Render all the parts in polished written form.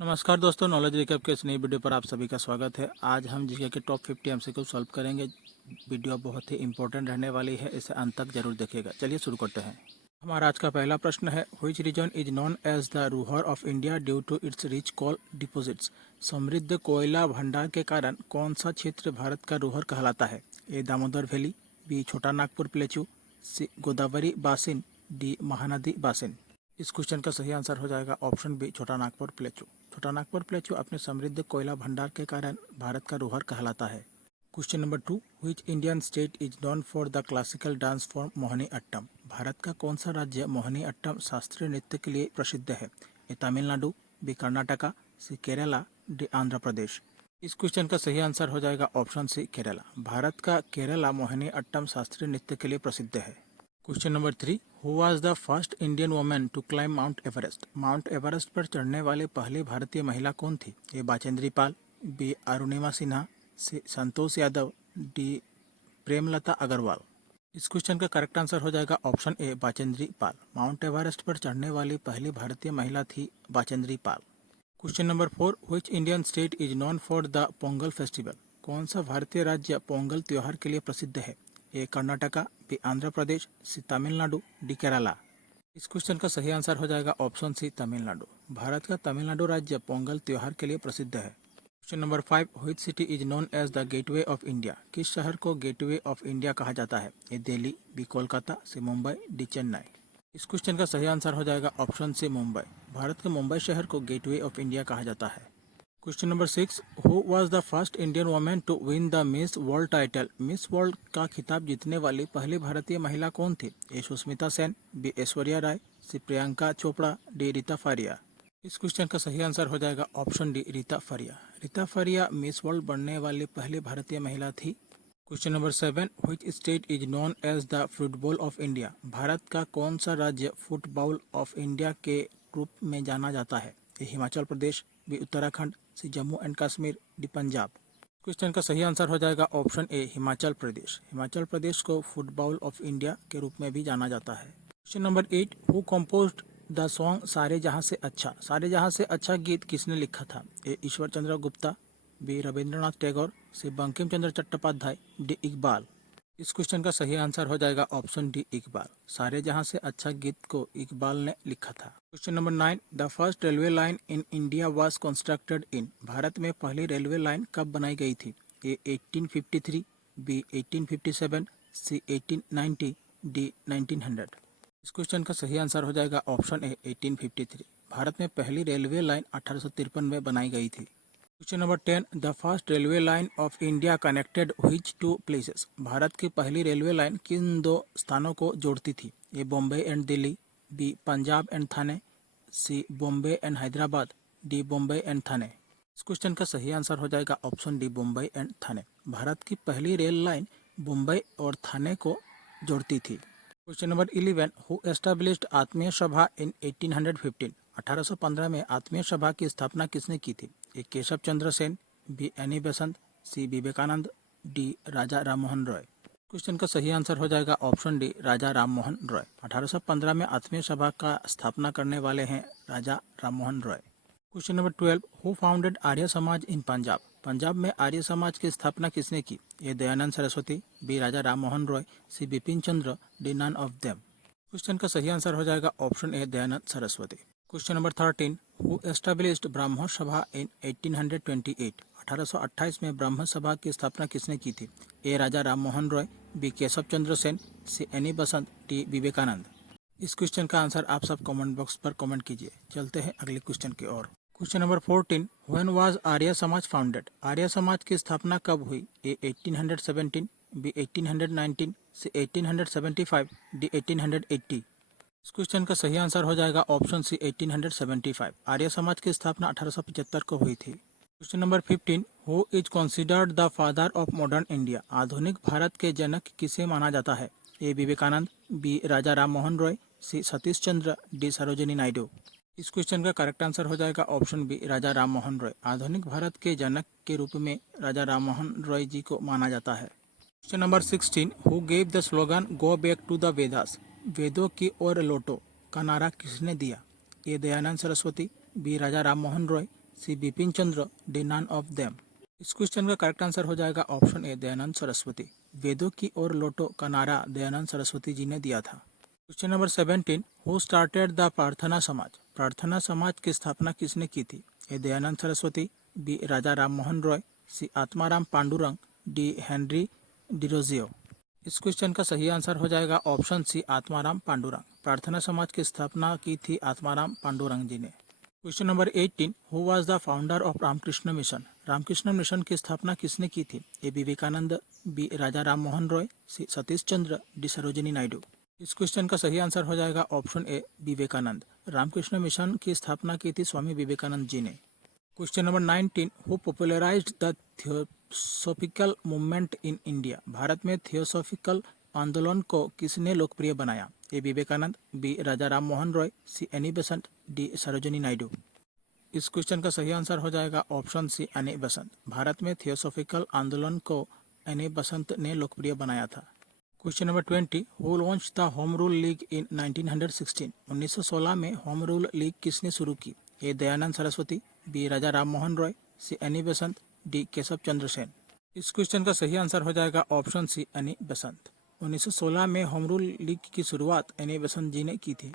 नमस्कार दोस्तों, knowledge recap के इस नई वीडियो पर आप सभी का स्वागत है। आज हम जीके के टॉप 50 एमसीक्यू सॉल्व करेंगे। वीडियो बहुत ही इंपॉर्टेंट रहने वाली है, इसे अंत तक जरूर देखिएगा। चलिए शुरू करते हैं। हमारा आज का पहला प्रश्न है, which region is known as the Ruhr of India due to its rich coal deposits. समृद्ध कोयला भंडार के कारण कौन सा क्षेत्र भारत का रूहर कहलाता है? ए Damodar valley, B Chota Nagpur plateau, C Godavari basin, D Mahanadi basin. इस क्वेश्चन का सही आंसर हो जाएगा ऑप्शन बी छोटा नागपुर प्लेटू। छोटा नागपुर प्लेटू अपने समृद्ध कोयला भंडार के कारण भारत का रूहर कहलाता है। Question number 2, which Indian state is known for the classical dance form Mohiniyattam. Bharat का कौन सा राज्य मोहिनी अट्टम शास्त्रीय नृत्य के लिए प्रसिद्ध है? ए तमिलनाडु, बी कर्नाटका, सी केरला, डी आंध्र प्रदेश। इस क्वेश्चन का सही आंसर हो जाएगा ऑप्शन सी केरला। भारत का केरला मोहिनी अट्टम शास्त्रीय नृत्य के लिए प्रसिद्ध है। Question number 3, who was the first Indian women to climb Mount Everest. Mount Everest पर चढ़ने वाले पहले भारतीय महिला कौन थी? A Bachendri Pal, B Arunima Sinha, C Santosh Yadav, D Premlata Agarwal. इस क्वेश्चन का करेक्ट आंसर हो जाएगा option A Bachendri Pal. Mount Everest पर चढ़ने वाली पहली भारतीय महिला थी Bachendri Pal. Question number 4, which Indian state is known for the Pongal festival. कौन सा भारतीय राज्य पोंगल त्योहार के लिए प्रसिद्ध है? ए कर्नाटका, बी आंध्र प्रदेश, सी तमिलनाडु, डी केरला। इस क्वेश्चन का सही आंसर हो जाएगा ऑप्शन सी तमिलनाडु। भारत का तमिलनाडु राज्य पोंगल त्योहार के लिए प्रसिद्ध है। Question number 5, which city is known as the gateway of India. किस शहर को गेटवे ऑफ इंडिया कहा जाता है? A Delhi, B Kolkata, C Mumbai, D Chennai. इस क्वेश्चन का सही आंसर हो जाएगा ऑप्शन सी मुंबई। भारत के मुंबई शहर को गेटवे ऑफ इंडिया कहा जाता है। Question number 6, who was the first Indian women to win the Miss World title. Miss World का खिताब जीतने वाली पहली भारतीय महिला कौन थी? A Sushmita Sen, B Aishwarya Rai, C Priyanka Chopra, D Reita Faria. इस क्वेश्चन का सही आंसर हो जाएगा option D Reita Faria. Reita Faria Miss World बनने वाली पहली भारतीय महिला थी। Question number 7, which state is known as the football of India. Bharat का कौन सा राज्य फुटबॉल ऑफ इंडिया के रूप में जाना जाता है? A Himachal Pradesh, B Uttarakhand, C Jammu and Kashmir, D Punjab. Question का सही आंसर हो जाएगा ऑप्शन ए हिमाचल प्रदेश। हिमाचल प्रदेश को फुटबॉल ऑफ इंडिया के रूप में भी जाना जाता है। Question number 8, who composed the song सारे जहां से अच्छा। सारे जहां से अच्छा गीत किसने लिखा था? ए ईश्वर चंद्र गुप्ता, बी रविंद्रनाथ टैगोर, सी बंकिम चंद्र चट्टोपाध्याय, डी इकबाल। इस क्वेश्चन का सही आंसर हो जाएगा ऑप्शन डी इकबाल। सारे जहां से अच्छा गीत को इकबाल ने लिखा था। Question number 9, the first railway line in India was constructed in. Bharat में पहली रेलवे लाइन कब बनाई गई थी? ए 1853, बी 1857, सी 1890, डी 1900। इस क्वेश्चन का सही आंसर हो जाएगा ऑप्शन ए 1853। भारत में पहली रेलवे लाइन 1853 में बनाई गई थी। Question number 10, the first railway line of India connected which two places. Bharat की पहली रेलवे लाइन किन दो स्थानों को जोड़ती थी? A Bombay and Delhi, B Punjab and Thane, C Bombay and Hyderabad, D Bombay and Thane. इस क्वेश्चन का सही आंसर हो जाएगा option D Bombay and Thane. Bharat की पहली रेल लाइन बॉम्बे और थाने को जोड़ती थी। क्वेश्चन नंबर 11, हु एस्टैब्लिश्ड आत्मीय सभा इन 1815। 1815 में आत्मीय सभा की स्थापना किसने की थी? A Keshav Chandra Sen, B Annie Besant, C Vivekananda, D Raja Rammohan Roy. Question का सही आंसर हो जाएगा ऑप्शन डी राजा राममोहन रॉय। 1815 में आत्मीय सभा का स्थापना करने वाले हैं Raja Rammohan Roy. Question number 12, who founded Arya Samaj in Punjab. Punjab में आर्य समाज की स्थापना किसने की? A Dayanand Saraswati, B Raja Rammohan Roy, C Bipin Chandra, D none of them. Question का सही आंसर हो जाएगा option A Dayanand Saraswati. Question number 13, who established Brahman Sabha इन 1828। 1828 में ब्राह्मण सभा की स्थापना किसने की थी? ए राजा Rammohan Roy, B Keshav Chandra Sen, see any बसंत, डी विवेकानंद। इस क्वेश्चन का आंसर आप सब कमेंट बॉक्स पर कमेंट कीजिए। चलते हैं अगले क्वेश्चन की ओर। Question number 14, when was Arya Samaj founded. Arya समाज की स्थापना कब हुई? ए 1817, बी 1819, सी 1875, डी 1880। इस क्वेश्चन का सही आंसर हो जाएगा ऑप्शन सी 1875। आर्य समाज की स्थापना 1875 को हुई थी। Question number 15, who is considered the father of modern India. आधुनिक भारत के जनक किसे माना जाता है? ए Vivekananda, B Raja Rammohan Roy, C Satish Chandra, D Sarojini Naidu. इस क्वेश्चन का करेक्ट आंसर हो जाएगा ऑप्शन बी राजा राममोहन रॉय। आधुनिक भारत के जनक के रूप में राजा राममोहन रॉय जी को माना जाता है। Question number 16, who gave the slogan go back to the Vedas. वेदों की ओर लौटो का नारा किसने दिया? A Dayanand Saraswati, B Raja Rammohan Roy, C Bipin Chandra, D none of them. इस क्वेश्चन का करेक्ट आंसर हो जाएगा ऑप्शन ए दयानंद सरस्वती। वेदों की ओर लौटो का नारा दयानंद सरस्वती जी ने दिया था। Question number 17, who started the प्रार्थना समाज। प्रार्थना समाज की स्थापना किसने की थी? ए दयानंद सरस्वती, बी राजा राम मोहन रॉय, सी आत्माराम पांडुरंग, डी हेनरी डिरोजियो। इस क्वेश्चन का सही आंसर हो जाएगा ऑप्शन सी आत्माराम पांडुरंग। प्रार्थना समाज की स्थापना की थी आत्माराम पांडुरंग जी ने। Question number 18, who was the founder of Ramakrishna mission. Ramakrishna mission की स्थापना किसने की थी? A Vivekananda, B Raja Ram Mohan Roy, C Satish Chandra, D Sarojini Naidu. इस क्वेश्चन का सही आंसर हो जाएगा option A Vivekananda. Ramakrishna mission की स्थापना की थी स्वामी विवेकानंद जी ने। Question number 19, who popularized the theosophical movement in India. Bharat में थियोसॉफिकल आंदोलन को किसने लोकप्रिय बनाया? A Vivekananda, B Raja Ram Mohan Roy, C Annie Besant, D Sarojini Naidu. इस क्वेश्चन का सही आंसर हो जाएगा option C Annie Besant. Bharat में थियोसॉफिकल आंदोलन को एनी बेसेंट ने लोकप्रिय बनाया था। Question number 20, who launch the home rule league in 1916। 1916 में होम रूल लीग किसने शुरू की? A Dayanand Saraswati, B Raja Ram Mohan Roy, C Annie Besant, D Keshav Chandra Sen. इस क्वेश्चन का सही आंसर हो जाएगा ऑप्शन सी एनी बेसेंट। 1916 में होम रूल लीग की शुरुआत एनी बेसेंट जी ने की थी।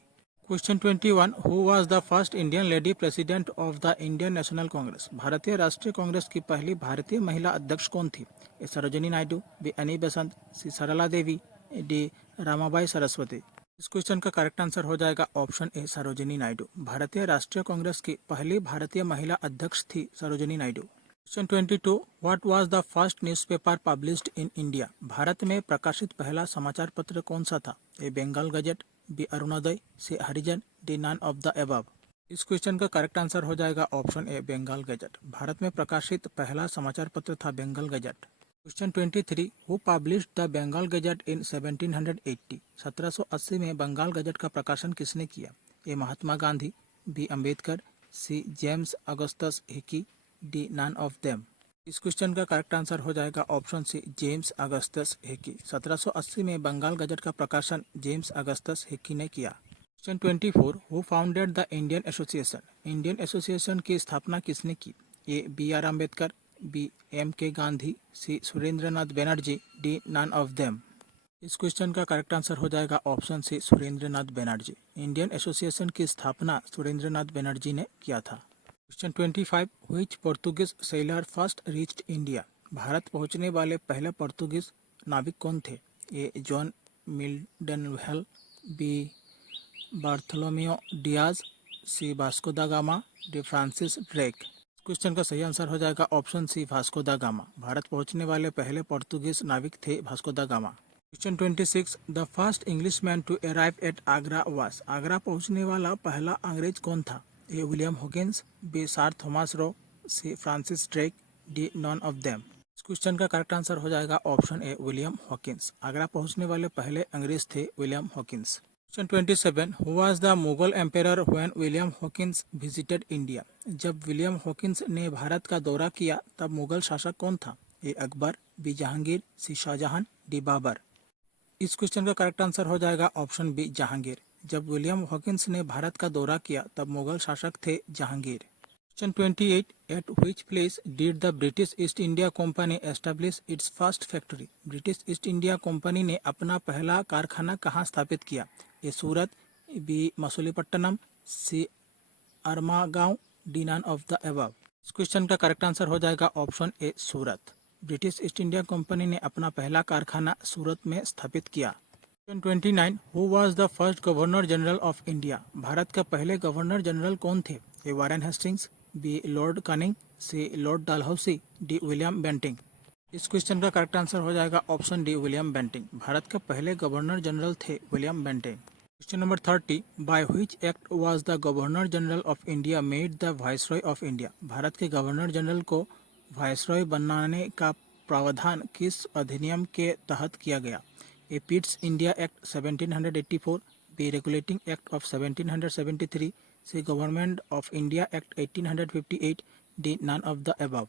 Question 21, who was the first Indian lady president of the Indian national Congress. भारतीय राष्ट्रीय कांग्रेस की पहली भारतीय महिला अध्यक्ष कौन थी? A Sarojini Naidu, B Annie Besant, C Sarla Devi, D Ramabai Saraswati. इस क्वेश्चन का करेक्ट आंसर हो जाएगा ऑप्शन ए सरोजिनी नायडू। भारतीय राष्ट्रीय कांग्रेस की पहली भारतीय महिला अध्यक्ष थी Sarojini Naidu. Question 22, what was the first newspaper published in India. Bharat में प्रकाशित पहला समाचार पत्र कौन सा था? A Bengal gazette, B Arunoday, C Harijan, D none of the above. इस क्वेश्चन का करेक्ट आंसर हो जाएगा option A Bengal gazette. Bharat में प्रकाशित पहला समाचार पत्र था Bengal gazette. Question 23, who published the Bengal gazette in 1780। 1780 में बंगाल गजट का प्रकाशन किसने किया? A Mahatma Gandhi, B Ambedkar, C James Augustus Hicky, D none of them. इस क्वेश्चन का करेक्ट आंसर हो जाएगा option C James Augustus Hicky. 1780 में बंगाल गजट का प्रकाशन जेम्स अगस्टस हिकी ने किया। Question 24, who founded the Indian association. Indian association की स्थापना किसने की? A B R Ambedkar, B M K Gandhi, C Surendranath Banerjee, D none of them. इस क्वेश्चन का करेक्ट आंसर हो जाएगा option C Surendranath Banerjee. Indian association की स्थापना सुरेंद्रनाथ बनर्जी ने किया था। Question 25, which Portuguese sailor first reached India. Bharat पहुंचने वाले पहले पोर्तुगीज नाविक कौन थे? A John मिल्डनवेल, B Bartholomeu Dias, C Vasco da Gama, D Francis Drake. Question का सही आंसर हो जाएगा option C Vasco da Gama. Bharat पहुंचने वाले पहले पोर्तुगीज नाविक थे Vasco da Gama. Question 26, the first Englishman to arrive at Agra was. Agra पहुंचने वाला पहला अंग्रेज कौन था? A William Hawkins, B sir Thomas Roe, C Francis Drake, D none of them. इस क्वेश्चन का करेक्ट आंसर हो जाएगा ऑप्शन ए विलियम हॉकिंस। आगरा पहुंचने वाले पहले अंग्रेज थे William Hawkins. Question 27, who was the Mughal emperor when William Hawkins visited India. जब विलियम हॉकिंस ने भारत का दौरा किया तब मुगल शासक कौन था? ए अकबर, बी जहांगीर, सी शाहजहां, डी बाबर। इस क्वेश्चन का करेक्ट आंसर हो जाएगा ऑप्शन बी जहांगीर। जब विलियम हॉकिंस ने भारत का दौरा किया तब मुगल शासक थे Jahangir. Question 28, at which place did the British East India company establish its first factory. British East India company ने अपना पहला कारखाना कहाँ स्थापित किया? A Surat, B Masulipatnam, C Armagaon, D none of the above. इस क्वेश्चन का करेक्ट आंसर हो जाएगा option A Surat. British East India company ने अपना पहला कारखाना सूरत में स्थापित किया। Question 29, who was the first governor general of India. Bharat के पहले गवर्नर जनरल कौन थे? A Warren Hastings, B Lord Canning, C Lord Dalhousie, D William Bentinck. इस क्वेश्चन का करेक्ट आंसर हो जाएगा option D William Bentinck. Bharat के पहले गवर्नर जनरल थे William Bentinck. Question number 30, by which act was the governor general of India made the viceroy of India. Bharat के governor general को viceroy बनाने का प्रावधान किस अधिनियम के तहत किया गया? A Pitt's India act 1784, B regulating act of 1773, C government of India act 1858, D none of the above.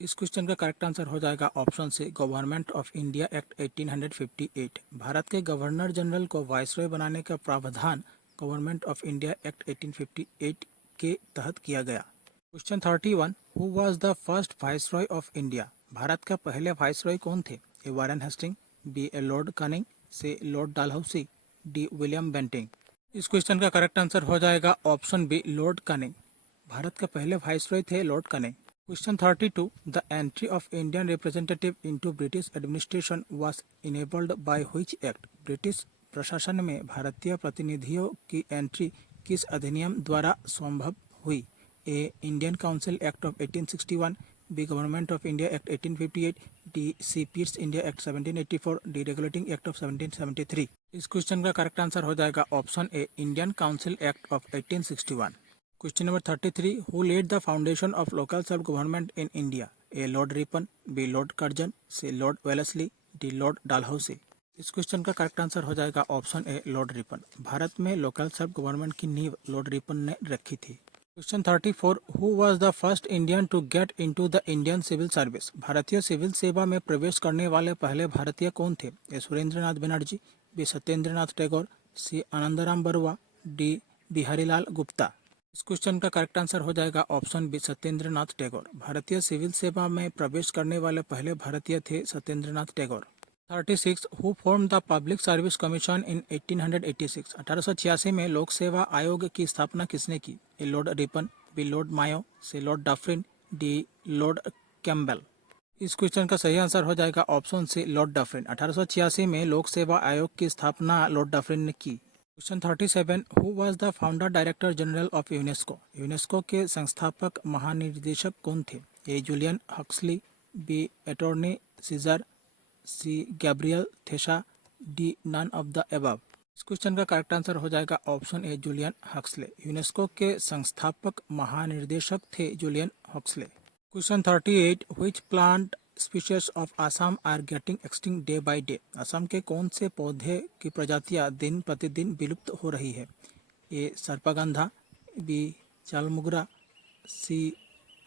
इस क्वेश्चन का करेक्ट आंसर हो जाएगा option C government of India act 1858। Bharat के गवर्नर जनरल को वायसरॉय बनाने का प्रावधान गवर्नमेंट ऑफ इंडिया एक्ट 1858 के तहत किया गया। Question 31, who was the first viceroy of India? Bharat का पहले वाइसरॉय कौन थे? A Warren Hasting, B A lord Canning, C lord Dalhousie, D William Bentinck. इस क्वेश्चन का करेक्ट आंसर हो जाएगा option B, Lord Canning. Bharat के पहले वाइसरॉय थे lord Canning. Question 32, the entry of Indian representative into British administration was enabled by which act? British प्रशासन में भारतीय प्रतिनिधियों की एंट्री किस अधिनियम द्वारा संभव हुई? A Indian council act of 1861, B government of India act 1858, D C Pitt's India act 1784, D regulating act of 1773। इस क्वेश्चन का करेक्ट आंसर हो जाएगा option A, Indian council act of 1861। Question number 33, who laid the foundation of local self government in India? A Lord Ripon, B Lord Curzon, C Lord Wellesley, D Lord Dalhousie. इस question का correct answer हो जाएगा option ए, Lord Ripon. Bharat में local self government की नींव Lord Ripon ने रखी थी। Question 34, who was the first Indian to get into the Indian civil service? भारतीय सिविल सेवा में प्रवेश करने वाले पहले भारतीय कौन थे? A Surendranath Banerjee, B Satyendranath Tagore, C Anandram Barua, D Biharilal Gupta. इस क्वेश्चन का करेक्ट आंसर हो जाएगा ऑप्शन बी, सत्येंद्रनाथ टैगोर। भारतीय सिविल सेवा में प्रवेश करने वाले पहले भारतीय थे Satyendranath Tagore. 36, who form the public service commission इन 1886? 1886 में लोक सेवा आयोग की स्थापना किसने की? A Lord Ripon, B Lord Mayo, C Lord Dufferin, D Lord Campbell. इस क्वेश्चन का सही आंसर हो जाएगा ऑप्शन सी, लॉर्ड डफरिन। 1886 में लोक सेवा आयोग की स्थापना लॉर्ड डफरिन ने की। Question 37, who was the founder director general of UNESCO? UNESCO के संस्थापक महानिदेशक कौन थे? A Julian Huxley, B Attorney Caesar, C Gabriel Thesa, D none of the above. इस क्वेश्चन का करेक्ट आंसर हो जाएगा option A, Julian Huxley. UNESCO के संस्थापक महानिर्देशक थे Julian Huxley. Question 38, which plant species of Assam are getting extinct day by day? Assam के कौन से पौधे की प्रजातियां दिन प्रतिदिन विलुप्त हो रही है? A Sarpagandha, B Chalmugra, C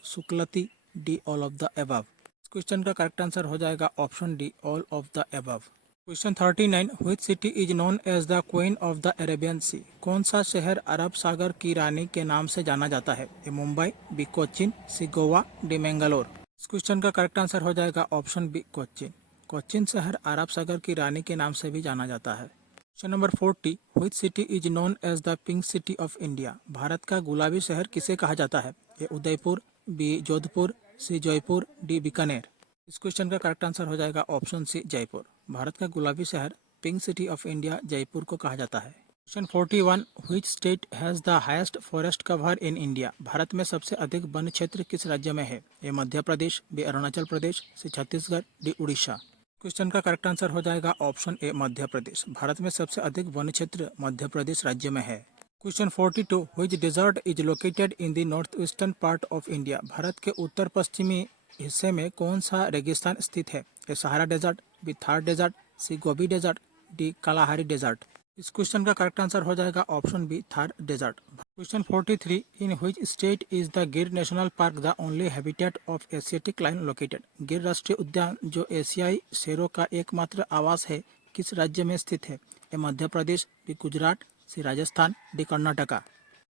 Shuklati, D all of the above. Question का करेक्ट आंसर हो जाएगा option D, all of the above. Question 39, which city is known as the queen of the Arabian sea? कौन सा शहर अरब सागर की रानी के नाम से जाना जाता है? ए मुंबई, बी कोच्चिन, सी गोवा, डी मैंगलोर। इस क्वेश्चन का करेक्ट आंसर हो जाएगा ऑप्शन बी, कोच्चिन। कोच्चिन शहर अरब सागर की रानी के नाम से भी जाना जाता है। Question number 40, which city is known as the pink city of India? Bharat का गुलाबी शहर किसे कहा जाता है? A Udaipur, B Jodhpur, C Jaipur, D Bikaner. इस क्वेश्चन का करेक्ट आंसर हो जाएगा ऑप्शन सी, जयपुर। भारत का गुलाबी शहर pink city of India Jaipur को कहा जाता है। Question 41, which state has the highest forest cover in India? Bharat में सबसे अधिक वन क्षेत्र किस राज्य में है? ए मध्य प्रदेश, बी अरुणाचल प्रदेश, सी छत्तीसगढ़, डी उड़ीसा। क्वेश्चन का करेक्ट आंसर हो जाएगा ऑप्शन ए, मध्य प्रदेश। भारत में सबसे अधिक वन क्षेत्र मध्य प्रदेश राज्य में है। Question 42, which desert is located in the north eastern part of India? Bharat के उत्तर पश्चिमी हिस्से में कौन सा रेगिस्तान स्थित है? A Sahara desert, B Thar desert, C Gobi desert, D Kalahari desert. इस क्वेश्चन का करेक्ट आंसर हो जाएगा option B, Thar desert. Question 43, in which state is the Gir national park the only habitat of Asiatic lion located? Gir राष्ट्रीय उद्यान जो एशियाई शेरों का एकमात्र आवास है, किस राज्य में स्थित है? ए मध्य प्रदेश, बी गुजरात, सी राजस्थान, डी कर्नाटका।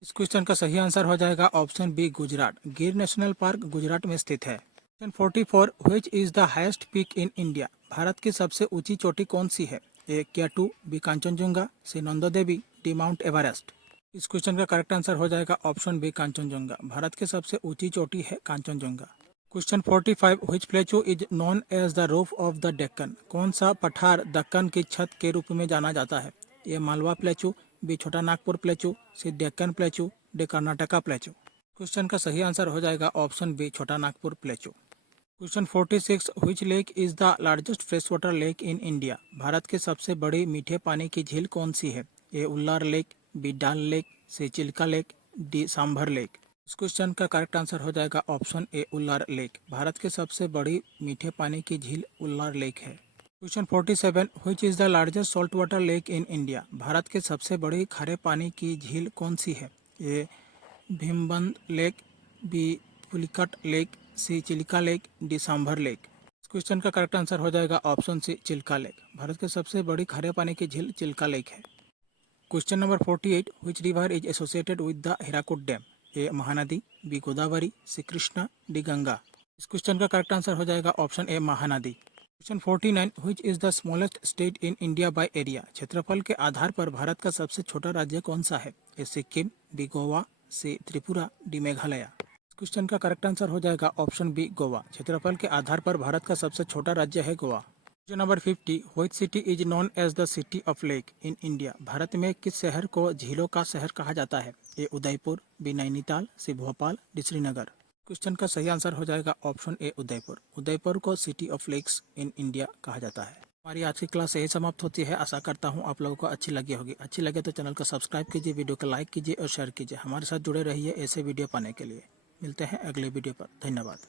इस क्वेश्चन का सही आंसर हो जाएगा ऑप्शन बी, गुजरात। गिर नेशनल पार्क गुजरात में स्थित है। Question 44, which is the highest peak in India? Bharat की सबसे ऊंची चोटी कौन सी है? ए K2, बी कांचनजुंगा, सी Nanda Devi, D mount Everest. इस क्वेश्चन का करेक्ट आंसर हो जाएगा ऑप्शन बी, कांचनजुंगा। भारत की सबसे ऊंची चोटी है Kanchenjunga. Question 45, which plateau is known as the roof of the Deccan? कौन सा पठार दक्कन की छत के रूप में जाना जाता है? ए Malwa plateau, B Chota Nagpur plateau, C Deccan plateau, D Karnataka plateau. Question का सही आंसर हो जाएगा option B, Chota Nagpur plateau. Question 46, which lake is the largest fresh water lake in India? Bharat के सबसे बड़ी मीठे पानी की झील कौन सी है? A Wular lake, B Dal lake, C Chilka lake, D Sambhar lake. इस क्वेश्चन का करेक्ट आंसर हो जाएगा option A, Wular lake. Bharat के सबसे बड़ी मीठे पानी की झील उल्लार लेक है। Question 47, which is the largest salt water lake in India? Bharat के सबसे बड़ी खारे पानी की झील कौन सी है? A Bhimbandh lake, B Pulicat lake, C Chilka lake, D Sambhar lake. इस क्वेश्चन का करेक्ट आंसर हो जाएगा option C, Chilka lake. Bharat की सबसे बड़ी खारे पानी की झील चिल्का लेक है। Question number 48, which river is associated with the Hirakud dam? A Mahanadi, B Godavari, C Krishna, D Ganga. इस क्वेश्चन का करेक्ट आंसर हो जाएगा option A Mahanadi. Question 49, which is the smallest state in India by area. क्षेत्रफल के आधार पर भारत का सबसे छोटा राज्य कौन सा है। ए सिक्किम, बी गोवा, सी त्रिपुरा, डी मेघालय। क्वेश्चन का करेक्ट आंसर हो जाएगा ऑप्शन बी गोवा। क्षेत्रफल के आधार पर भारत का सबसे छोटा राज्य है Goa. Question number 50, which city is known as the city of lake in India. Bharat में किस शहर को झीलों का शहर कहा जाता है। A Udaipur, B Nainital, C Bhopal, D Srinagar. Question का सही आंसर हो जाएगा ऑप्शन ए उदयपुर। उदयपुर को city of lakes in India कहा जाता है। हमारी आज की क्लास यही समाप्त होती है। आशा करता हूँ आप लोगों को अच्छी लगी होगी। अच्छी लगे तो चैनल को सब्सक्राइब कीजिए, वीडियो को लाइक कीजिए और शेयर कीजिए। हमारे साथ जुड़े रहिए ऐसे वीडियो पाने के लिए। मिलते हैं अगले वीडियो पर। धन्यवाद।